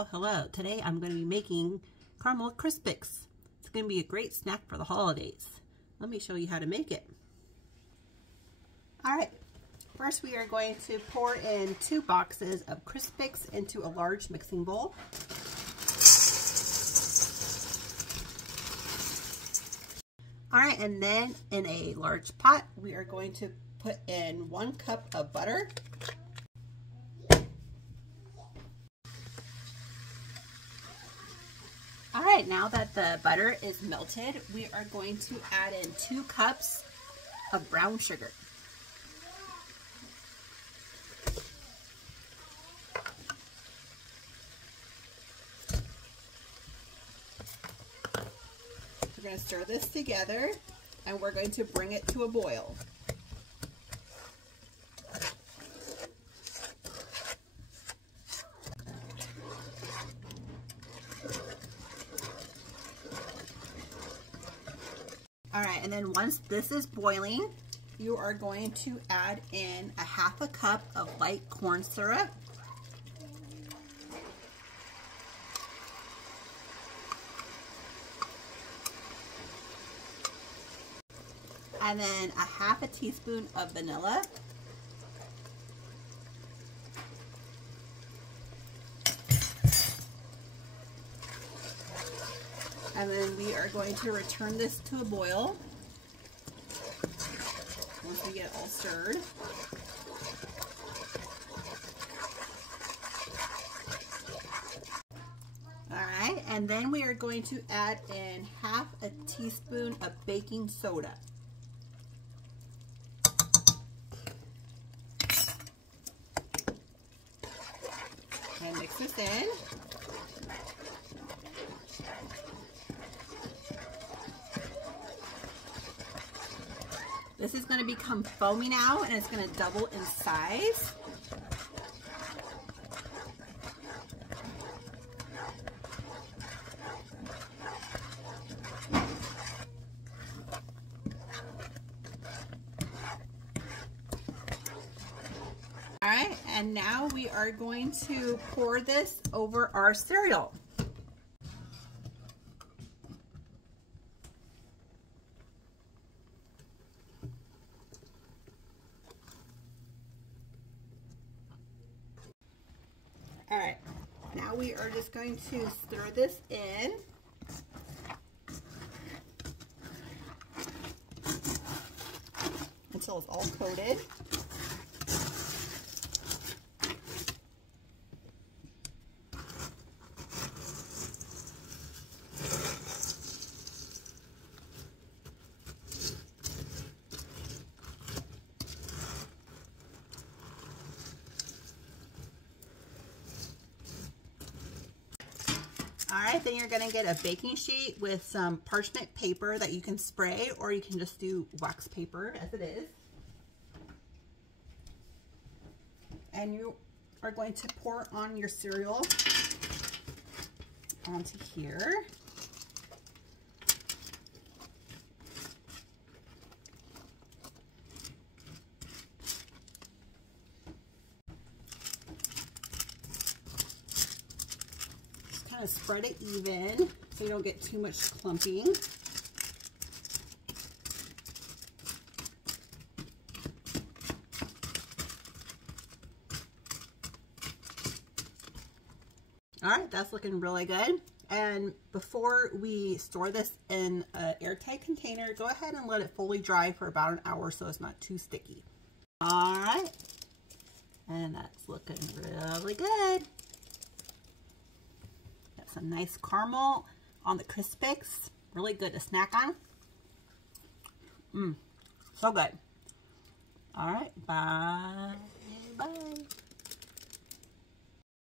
Oh, hello. Today I'm going to be making caramel Crispix. It's going to be a great snack for the holidays. Let me show you how to make it. Alright, first we are going to pour in 2 boxes of Crispix into a large mixing bowl. Alright, and then in a large pot we are going to put in 1 cup of butter. Alright, now that the butter is melted, we are going to add in 2 cups of brown sugar. We're going to stir this together and we're going to bring it to a boil. Alright, and then once this is boiling, you are going to add in a 1/2 cup of light corn syrup. And then a 1/2 teaspoon of vanilla. And then we are going to return this to a boil once we get it all stirred. Alright, and then we are going to add in 1/2 teaspoon of baking soda. And mix this in. This is going to become foamy now, and it's going to double in size. All right, and now we are going to pour this over our cereal. All right, now we are just going to stir this in. Until it's all coated. Alright, then you're going to get a baking sheet with some parchment paper that you can spray, or you can just do wax paper as it is. And you are going to pour on your cereal onto here. Kind of spread it even so you don't get too much clumping. Alright, that's looking really good. And before we store this in an airtight container, go ahead and let it fully dry for about an hour so it's not too sticky. Alright, and that's looking really good. Some nice caramel on the Crispix. Really good to snack on. So good. All right, bye. Bye.